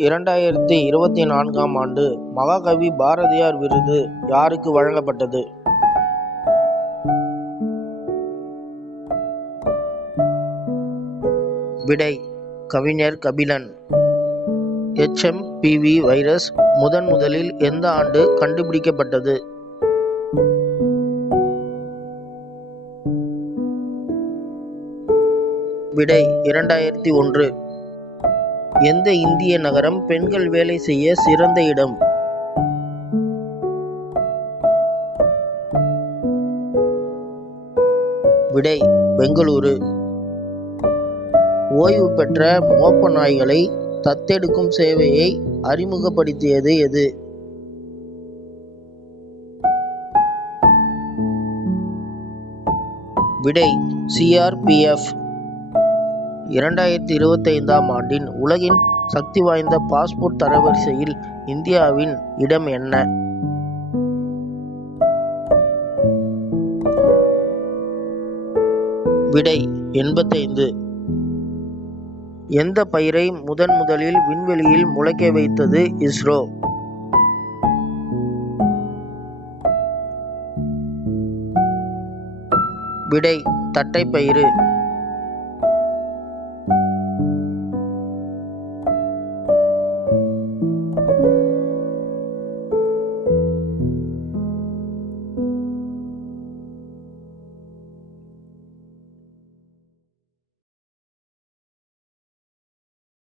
இரண்டாயிரத்தி இருபத்தி நான்காம் ஆண்டு மகாகவி பாரதியார் விருது யாருக்கு வழங்கப்பட்டது? விடை கவிஞர் கபிலன். ஹெச்எம்பிவி வைரஸ் முதன் முதலில் எந்த ஆண்டு கண்டுபிடிக்கப்பட்டது? விடை இரண்டாயிரத்தி ஒன்று எந்த இந்திய நகரம் பெண்கள் வேலை செய்ய சிறந்த இடம்? விடை பெங்களூரு. ஓய்வு பெற்ற மோப்ப நாய்களை தத்தெடுக்கும் சேவையை அறிமுகப்படுத்தியது எது? விடை சிஆர்பிஎஃப். இரண்டாயிரத்தி இருபத்தைந்தாம் ஆண்டின் உலகின் சக்தி வாய்ந்த பாஸ்போர்ட் தரவரிசையில் இந்தியாவின் இடம் என்ன? விடை எண்பத்தைந்து. எந்த பயிரை முதன் முதலில் விண்வெளியில் முளைக்க வைத்தது இஸ்ரோ? விடை தட்டைப்பயிறு.